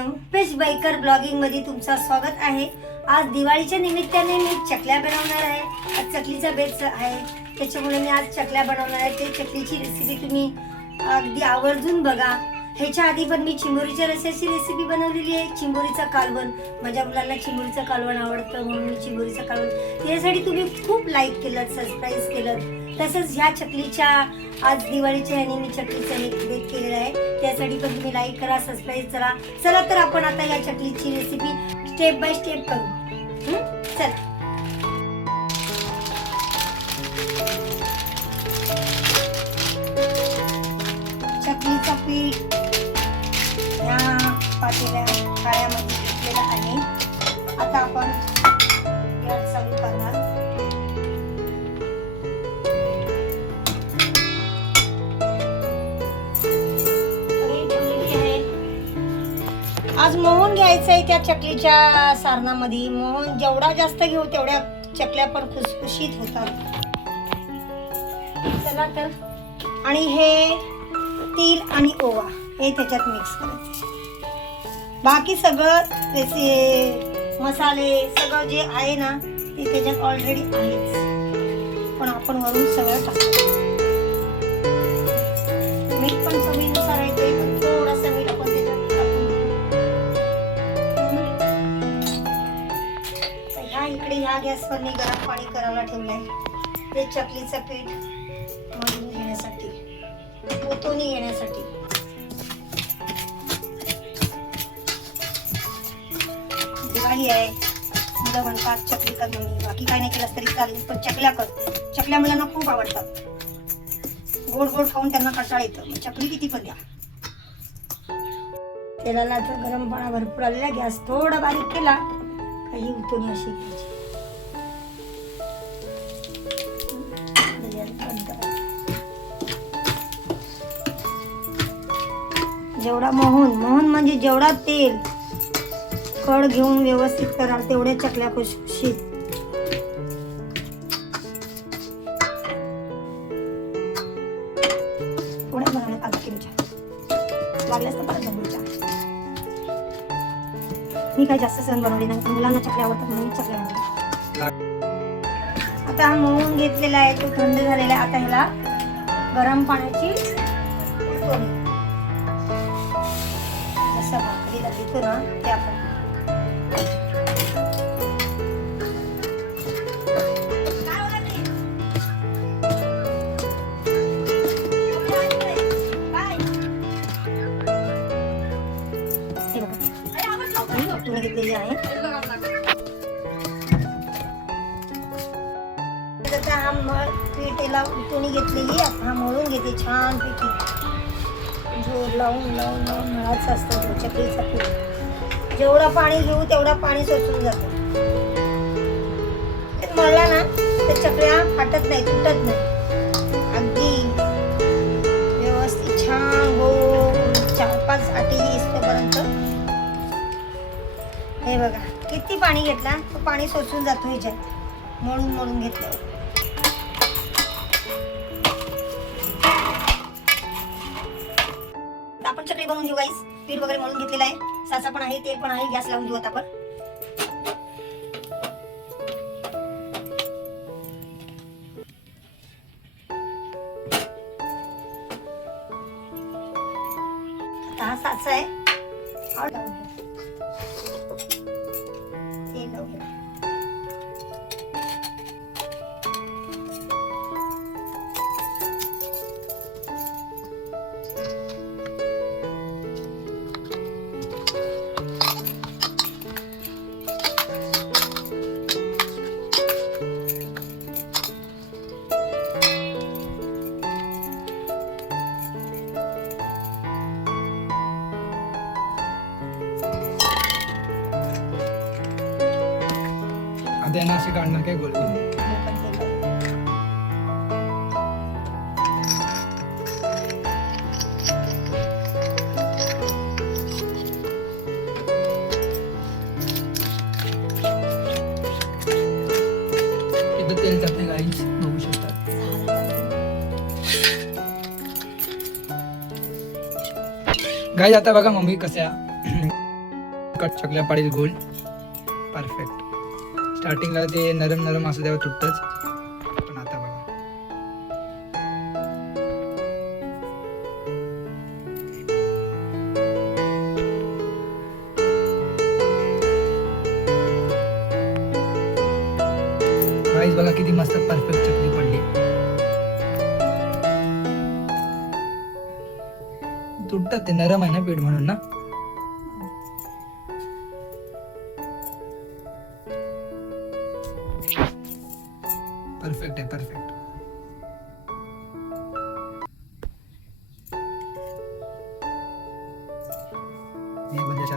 पेश बाईकर ब्लॉगिंगमध्ये तुमचं स्वागत आहे. आज दिवाळीच्या निमित्ताने मी चकल्या बनवणार आहे. आज चकलीचा बेत आहे. त्याच्यामुळे मी आज चकल्या बनवणार आहे. ते चकलीची रेसिपी तुम्ही अगदी आवर्जून बघा. ह्याच्या आधी पण मी चिंबोरीच्या रस्याची रेसिपी बनवलेली आहे. चिंबोरीचं कालवण. माझ्या मुलांना चिंबोरीचं कालवण आवडतं म्हणून मी चिंबोरीचं कालवण. यासाठी तुम्ही खूप लाईक केलं सबस्क्राईब केलं. तसंच ह्या चकलीच्या आज दिवाळीच्या ह्याने मी चकलीचं हे बेत केलेलं आहे. त्यासाठी पण तुम्ही लाईक करा सबस्क्राईब करा. चला तर आपण आता या चकलीची रेसिपी स्टेप बाय स्टेप करू. चल चला. चकलीचं पीठ ह्या पातेल्या काळ्यामध्ये घेतलेलं आहे. आता आपण गॅस चालू करणार. आज मोहन घ्यायचं आहे त्या चकलीच्या सारणामध्ये. मोहन जेवढा जास्त घेऊ तेवढ्या चकल्या पण खुसखुशीत होतात. चला तर. आणि हे तील आणि ओवा हे त्याच्यात मिक्स करायचं. बाकी सगळं त्याचे मसाले सगळं जे आहे ना ते त्याच्यात ऑलरेडी आहेच. पण आपण वरून सगळं टाकतो आता इकडे ह्या गॅसवर मी गरम पाणी करायला ठेवलंय. ते चकलीचं पीठ मधून घेण्यासाठी ओतून घेण्यासाठी. दिवाळी आहे. मुलं म्हणतात चकली कर मम्मी. बाकी काय नाही केलं तरी चालेल पण चकल्या कर. चकल्या मुलांना खूप आवडतात. गोड गोड खाऊन त्यांना कंटाळा येतं. मग चकली किती पण द्या. तेलाला तर गरम पाणा भरपूर आलेला गॅस थोडा बारीक केला. काही उतरून अशी घ्यायची जेवढा मोहन मोहन म्हणजे जेवढा तेल. कड घेऊन व्यवस्थित कराल तेवढ्या चकल्या खुशखुशीत मी काही जास्त सण बनवले नाही पण मुलांना चकल्या आवडतात म्हणून मी चकल्या बनवल्या आता हा मोहून घेतलेला आहे तो थंड झालेला आहे आता ह्याला गरम पाण्याची उकळी. भाकरीला घेतो ना त्या पीठ याला घेतलेली आता हा मळून घेते छान पैकी जोर लावून लावून लावून मळाचं असतं तो चकलीचा पीठ जेवढं पाणी घेऊ तेवढं पाणी सोसून जातं. ते मळला ना तर चकल्या फाटत नाही तुटत नाही अगदी व्यवस्थित छान गोल चार पाच आटी इसपर्यंत हे बघा किती पाणी घेतला तो पाणी सोसून जातो ह्याच्यात. म्हणून मळून घेतलं आपण चकली बनवून घेऊ गाईस पीठ वगैरे मळून घेतलेलं आहे. सासा पण आहे तेल पण आहे गॅस लावून घेऊ आता आपण. आता यांना असे काढणार काय गोल गोल हे तेल लावून. गाईच बघू गाई आता बघा मम्मी कशा कट चकल्या पाडील गोल. परफेक्ट स्टार्टिंगला ते नरम नरम असं तेव्हा तुटतच. पण आता बघा. प्राईस बघा किती मस्त परफेक्ट चकली पडली. तुटतात ते नरम आहे ना पीठ म्हणून ना?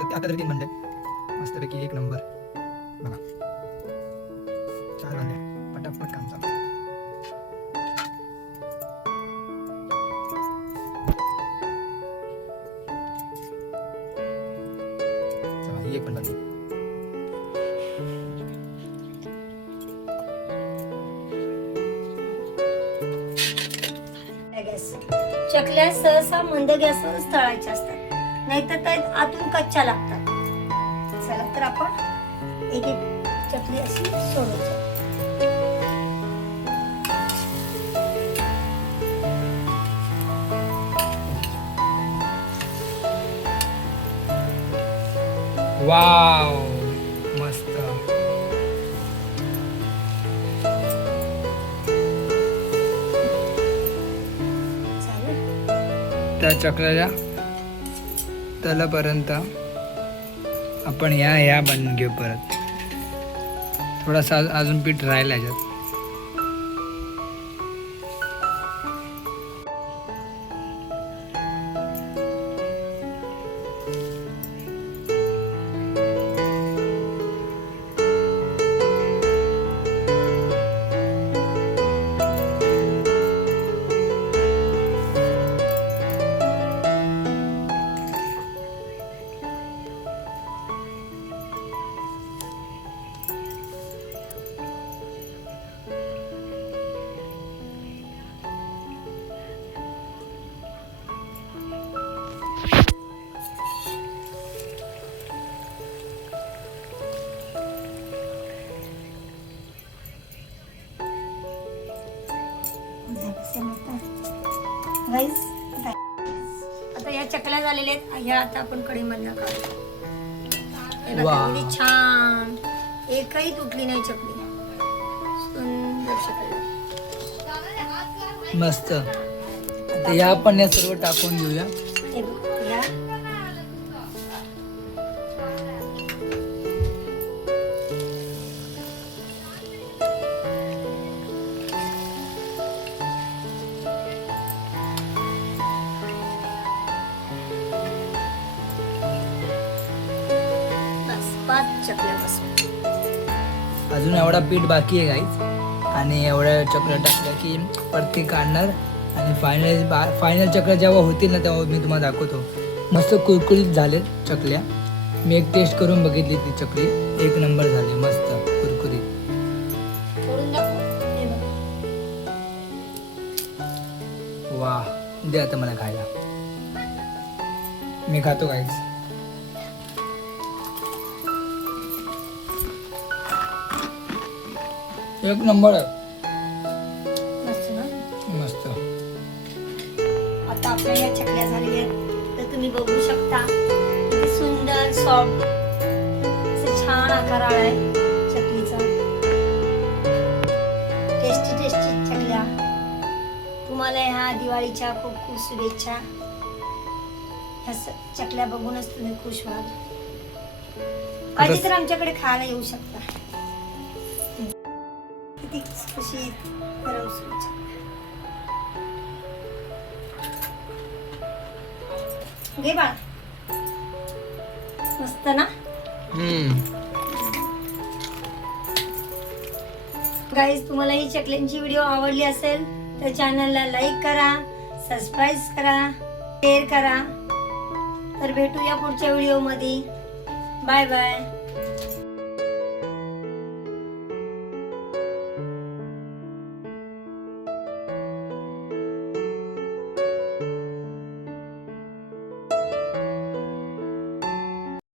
आता आता तरी तीन म्हणले. मस्तपैकी एक नंबर. बघा. चार म्हणले. पटापट काम चालू. ही एक पण बनली चकल्या सहसा मंद गॅसवरच तळायच्या असतात. नाहीतर त्या आतून कच्च्या लागतात. चला तर आपण एक एक चकली अशी सोडायची. वाव मस्त. त्या चकल्याच्या तलापर्यंत आपण ह्या ह्या बनवून घेऊ परत. थोडासा अजून पीठ राहिला ह्याच्यात. Guys, आता या चकल्या झालेल्या आहेत. ह्या आता आपण कढईमधनं काढू. छान. एकही तुटली नाही चकली. सुंदर चकली. मस्त. आता ह्या आपण या सर्व टाकून घेऊया. अजून एवढा पीठ बाकी आहे गाईज आणि एवढ्या चक्र टाकल्या की परती काढणार. आणि फायनल फायनल चक्र जेव्हा होतील ना तेव्हा मी तुम्हाला दाखवतो. मस्त कुरकुरीत झाले चकल्या. मी एक टेस्ट करून बघितली ती चकली. एक नंबर झाली मस्त कुरकुरीत. वा दे आता मला खायला. मी खातो काहीच एक नंबर आहे. मस्त आता आपल्या या चकल्या झालेल्या आहेत. तर तुम्ही बघू शकता किती सुंदर सॉफ्ट असं छान आकार आलाय चकलीचा टेस्टी टेस्टी चकल्या. तुम्हाला ह्या दिवाळीच्या खूप खूप शुभेच्छा. ह्या चकल्या बघूनच तुम्ही खुश व्हाल. कधी तर आमच्याकडे खायला येऊ शकता. घे बाळ. मस्त ना? गाईज तुम्हाला ही चकल्यांची व्हिडिओ आवडली असेल तर चॅनलला लाईक करा सबस्क्राईब करा शेअर करा. तर भेटूया पुढच्या व्हिडिओमध्ये बाय बाय